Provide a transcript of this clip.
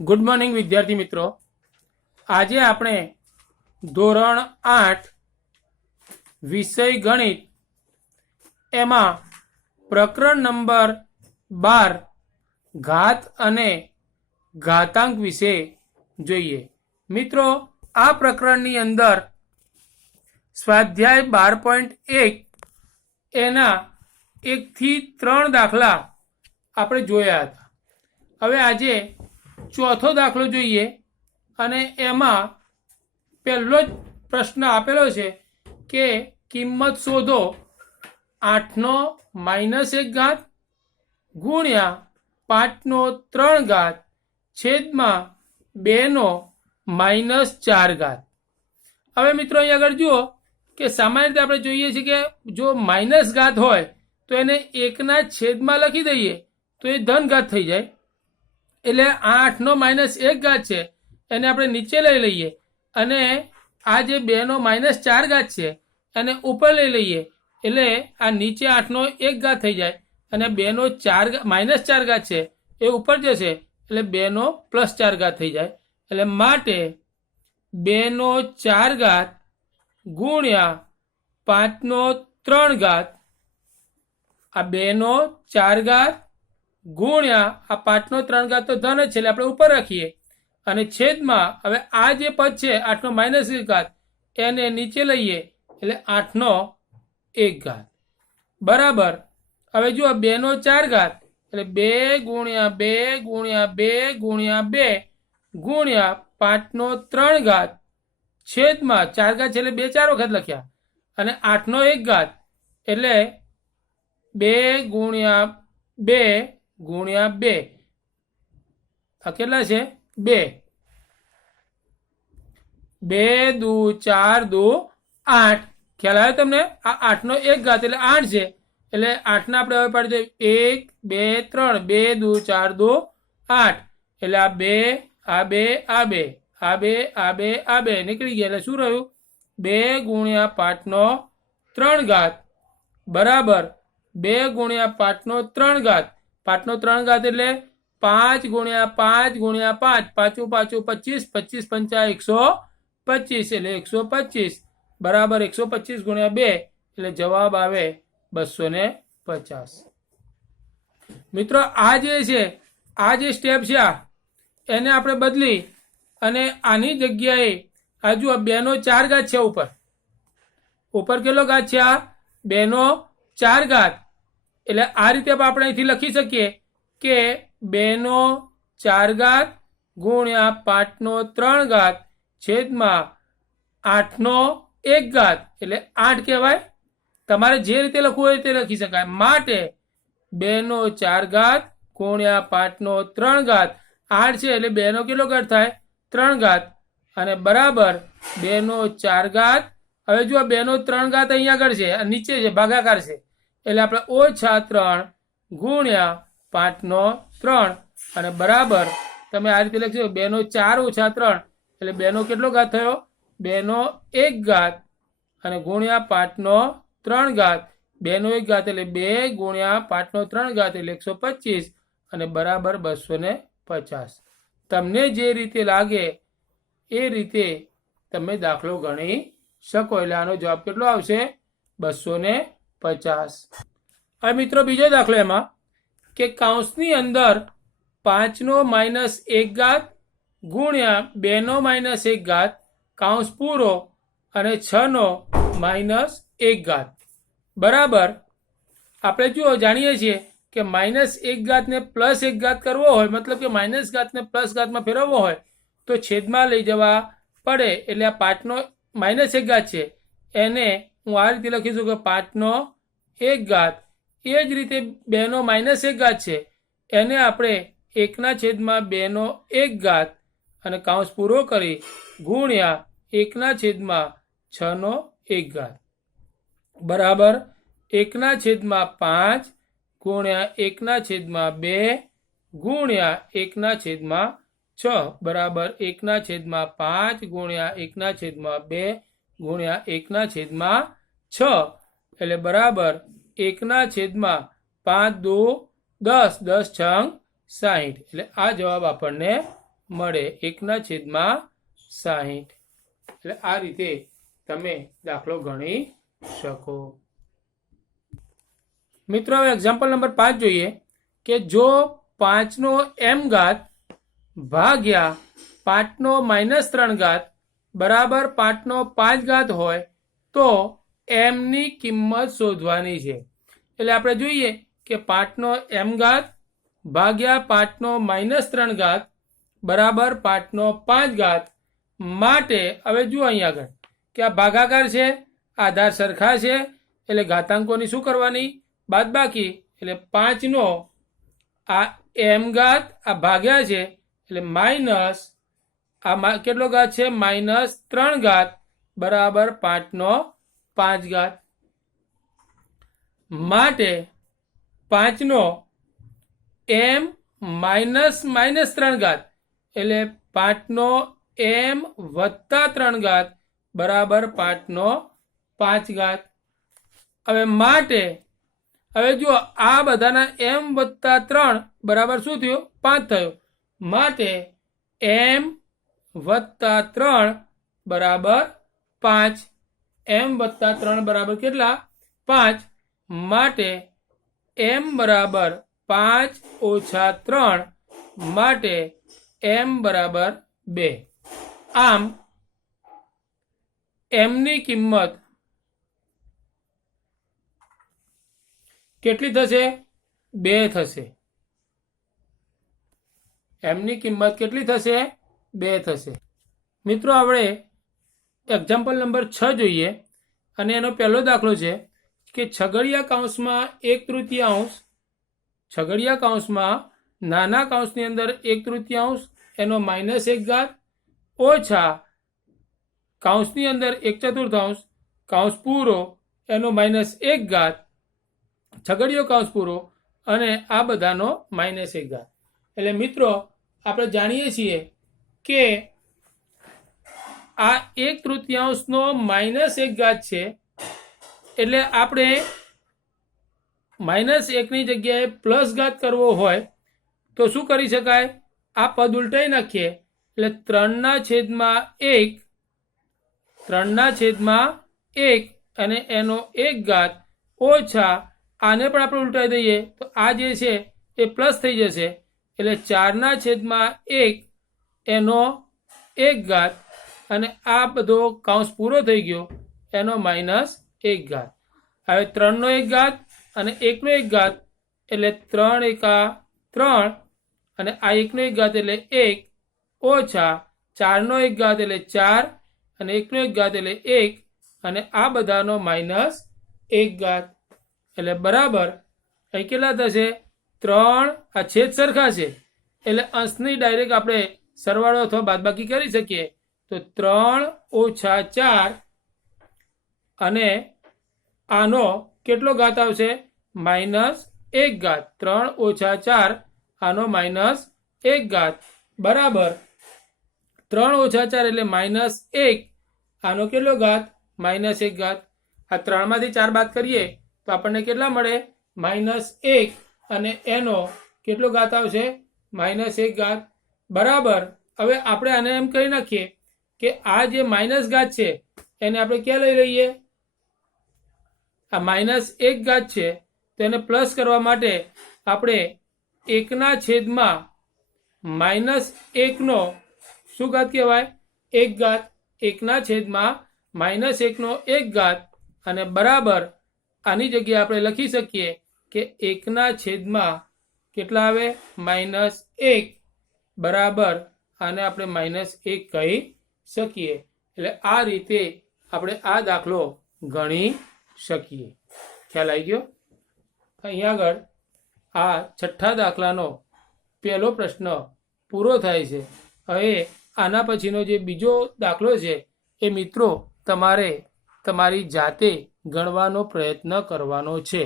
Good morning વિદ્યાર્થી મિત્રો, આજે આપણે ધોરણ 8 વિષય ગણિત એમાં પ્રકરણ નંબર 12 ઘાત અને ઘાતાંક વિશે જોઈએ। મિત્રો, આ પ્રકરણની અંદર સ્વાધ્યાય 12.1 એના 1 થી 3 દાખલા આપણે જોયા હતા। હવે આજે ચોથો દાખલો જોઈએ અને એમાં પહેલો જ પ્રશ્ન આપેલો છે કે કિંમત શોધો 8નો -1 ઘાત ગુણ્યા 5નો 3 ઘાત છેદમાં 2નો -4 ઘાત। હવે મિત્રો અહીં આગળ જુઓ કે સામાન્ય રીતે આપણે જોઈએ છીએ કે જો માઇનસ ઘાત હોય તો એને 1ના છેદમાં લખી દઈએ તો એ ધન ઘાત થઈ જાય। એટલે 8નો -1 ઘાત છે એને આપણે નીચે લઈ લઈએ અને આ જે 2નો -4 ઘાત છે એને ઉપર લઈ લઈએ એટલે આ નીચે 8નો 1 ઘાત થઈ જાય અને 2નો -4 ઘાત છે એ ઉપર જશે એટલે 2નો +4 ઘાત થઈ જાય। એટલે માટે 2નો 4 ઘાત ગુણ્યા 5નો 3 ઘાત, આ 2નો 4 ઘાત ગુણ્યા આ 5નો 3 ઘાત તો ધન જ છે એટલે આપણે ઉપર રાખીએ અને છેદમાં હવે આ જે પદ છે 8નો -1 ઘાત એને નીચે લઈએ એટલે 8નો 1 ઘાત બરાબર। હવે જુઓ 2નો 4 ઘાત એટલે 2 ગુણ્યા 2 ગુણ્યા 2 ગુણ્યા 2 ગુણ્યા 5નો 3 ઘાત છેદમાં 4 ઘાત છે એટલે 2 4 વખત લખ્યા અને 8નો 1 ઘાત એટલે 2 ગુણ્યા 2 ગુણ્યા 2 આ કેટલા છે 2 2 દુ 4 દુ 8 ખ્યાલ આવ્યો તમને। આ 8નો 1 ઘાત એટલે 8 છે એટલે 8ના આપણે હવે પાડી દઈએ 1 2 3 2 દુ 4 દુ 8 એટલે આ 2 આ 2 આ 2 આ 2 આ 2 આ 2 નીકળી ગયા એટલે શું રહ્યું 2 ગુણ્યા 5નો 3 ઘાત બરાબર 2 ગુણ્યા 5નો 3 ઘાત 5નો 3 ઘાત એટલે 5 ગુણ્યા 5 ગુણ્યા 5 5 5 25 25 પંચા 125 એટલે 125 બરાબર 125 ગુણ્યા 2 એટલે જવાબ આવે 250। મિત્રો આ જે છે આ જે સ્ટેપ છે એને આપણે બદલી અને આની જગ્યાએ આ જુઓ 2નો 4 ઘાત છે ઉપર કેટલો ઘાત છે આ 2નો 4 ઘાત એટલે આ રીતે આપણે અહીંથી લખી શકીએ કે 2નો 4 ઘાત ગુણ્યા 5નો 3 ઘાત છેદમાં 8નો 1 ઘાત એટલે 8 કહેવાય। તમારે જે રીતે લખવું હોય તે લખી શકાય। માટે 2નો 4 ઘાત ગુણ્યા 5નો 3 ઘાત 8 છે એટલે 2નો કેટલો ઘાત થાય 3 ઘાત અને બરાબર 2નો 4 ઘાત। હવે જો 2નો 3 ઘાત અહીંયા આગળ છે નીચે છે ભાગાકાર છે એટલે આપણે -3 ગુણ્યા 5નો 3 અને બરાબર તમે આ રીતે લખશો 2નો 4 - 3 એટલે 2નો કેટલો ઘાત થયો 2નો 1 ઘાત અને ગુણ્યા 5નો 3 ઘાત 2નો 1 ઘાત એટલે 2 ગુણ્યા 5નો 3 ઘાત એટલે 125 અને બરાબર 250। તમને જે રીતે લાગે એ રીતે તમે દાખલો ગણી શકો એટલે આનો જવાબ કેટલો આવશે 250। હવે મિત્રો બીજો દાખલો એમાં કે કૌંસની અંદર 5નો -1 ઘાત ગુણ્યા 2નો -1 ઘાત કૌંસ પૂરો અને 6નો -1 ઘાત બરાબર આપણે જુઓ જાણીએ છીએ કે -1 ઘાતને +1 ઘાત કરવો હોય મતલબ કે માઇનસ ઘાતને પ્લસ ઘાતમાં ફેરવવો હોય તો છેદમાં લઈ જવા પડે એટલે આ 5નો -1 ઘાત છે એને હું આ રીતે લખીશું કે 5નો 1 ઘાત એ જ રીતે 2નો -1 ઘાત છે એને આપણે 1ના છેદમાં 2નો 1 ઘાત અને કૌંસ પૂરો કરી ગુણ્યા 1ના છેદમાં 6નો 1 ઘાત બરાબર 1ના છેદમાં 5 ગુણ્યા 1ના છેદમાં 2 ગુણ્યા 1ના છેદમાં 6 બરાબર 1ના છેદમાં 5 ગુણ્યા 1ના છેદમાં 2 ગુણ્યા 1ના છેદમાં 6 એટલે બરાબર 1ના છેદમાં 5 દુ 10 10 છંગ 60 એટલે આ જવાબ આપણને મળે 1/60. એટલે આ રીતે તમે દાખલો ગણી શકો. મિત્રો હવે એક્ઝામ્પલ નંબર 5 જોઈએ કે જો 5નો m ઘાત ભાગ્યા 5નો -3 ઘાત બરાબર 5નો 5 ઘાત હોય તો m ની કિંમત શોધવાની છે. એટલે આપણે જોઈએ કે 5નો m ઘાત ભાગ્યા 5નો -3 ઘાત બરાબર 5નો 5 ઘાત માટે હવે જુઓ અહીં આગળ કે આ ભાગાકાર છે, આધાર સરખા છે, એટલે ઘાતાંકોની શું કરવાની? બાદબાકી. એટલે 5નો આ m ઘાત આ ભાગ્યા છે એટલે માઇનસ આ કેટલો ઘાત છે? -3 ઘાત બરાબર 5નો 5 ઘાત માટે 5નો m -3 ઘાત એટલે 5નો m વત્તા 3 ઘાત બરાબર 5નો 5 ઘાત. હવે માટે હવે જુઓ આ બધાના m વત્તા 3 બરાબર શું થયું? 5 થયું. માટે m વત્તા 3 બરાબર 5. m વત્તા 3 બરાબર કેટલા? 5. માટે m બરાબર 5 ઓછા 3 માટે m બરાબર 2. આમ m ની કિંમત કેટલી થશે? 2 થશે. m ની કિંમત કેટલી થશે? 2 થશે. મિત્રો આપણે એક્ઝામ્પલ નંબર 6 જોઈએ અને એનો પહેલો દાખલો છે કે છગડીયા કૌંસમાં 1/3 છગડીયા કૌંસમાં નાના કૌંસની અંદર 1/3 એનો -1 ઘાત ઓછા કૌંસની અંદર 1/4 કૌંસ પૂરો એનો -1 ઘાત છગડીયો કૌંસ પૂરો અને આ બધાનો -1 ઘાત. એટલે મિત્રો આપણે જાણીએ છીએ કે આ 1/3નો -1 ઘાત છે એટલે આપણે -1ની જગ્યાએ પ્લસ ઘાત કરવો હોય તો શું કરી શકાય? આ પદ ઉલટાઈ નાખીએ એટલે 3/1 અને એનો 1 ઘાત ઓછા આને પણ આપણે ઉલટાઈ દઈએ તો આ જે છે એ પ્લસ થઈ જશે એટલે 4/1 એનો 1 ઘાત અને આ બધો કૌંસ પૂરો થઈ ગયો એનો -1 ઘાત. હવે 3નો 1 ઘાત અને 1નો 1 ઘાત એટલે 3 એકા 3 અને આ 1નો 1 ઘાત એટલે 1 ઓછા 4નો 1 ઘાત એટલે 4 અને 1નો 1 ઘાત એટલે 1 અને આ બધાનો -1 ઘાત એટલે બરાબર અહીં કેટલા થશે? 3. આ છેદ સરખા છે એટલે અંશની ડાયરેક્ટ આપણે સરવાળો અથવા બાદબાકી કરી શકીએ તો 3 ઓછા 4 અને આનો કેટલો ઘાત આવશે? -1 ઘાત. 3 ઓછા 4 આનો -1 ઘાત બરાબર 3 ઓછા 4 એટલે -1 આનો કેટલો ઘાત? -1 ઘાત. આ 3માંથી 4 બાદ કરીએ તો આપણને કેટલા મળે? -1 અને એનો કેટલો ઘાત આવશે? -1 ઘાત બરાબર. હવે આપણે આને એમ કહી નાખીએ કે આ જે માઇનસ ઘાત છે એને આપણે ક્યાં લઈ લઈએ? આ -1 ઘાત છે તો એને પ્લસ કરવા માટે આપણે 1/-1નો શું ઘાત કહેવાય? 1 ઘાત. 1/-1નો 1 ઘાત અને બરાબર આની જગ્યાએ આપણે લખી શકીએ કે 1/કેટલા આવે? -1 બરાબર આને આપણે -1 કહી શકીએ. એટલે આ રીતે આપણે આ દાખલો ગણી શકીએ. ખ્યાલ આવી ગયો? અહીં આગળ આ છઠ્ઠા દાખલાનો પહેલો પ્રશ્ન પૂરો થાય છે. હવે આના પછીનો જે બીજો દાખલો છે એ મિત્રો તમારે તમારી જાતે ગણવાનો પ્રયત્ન કરવાનો છે.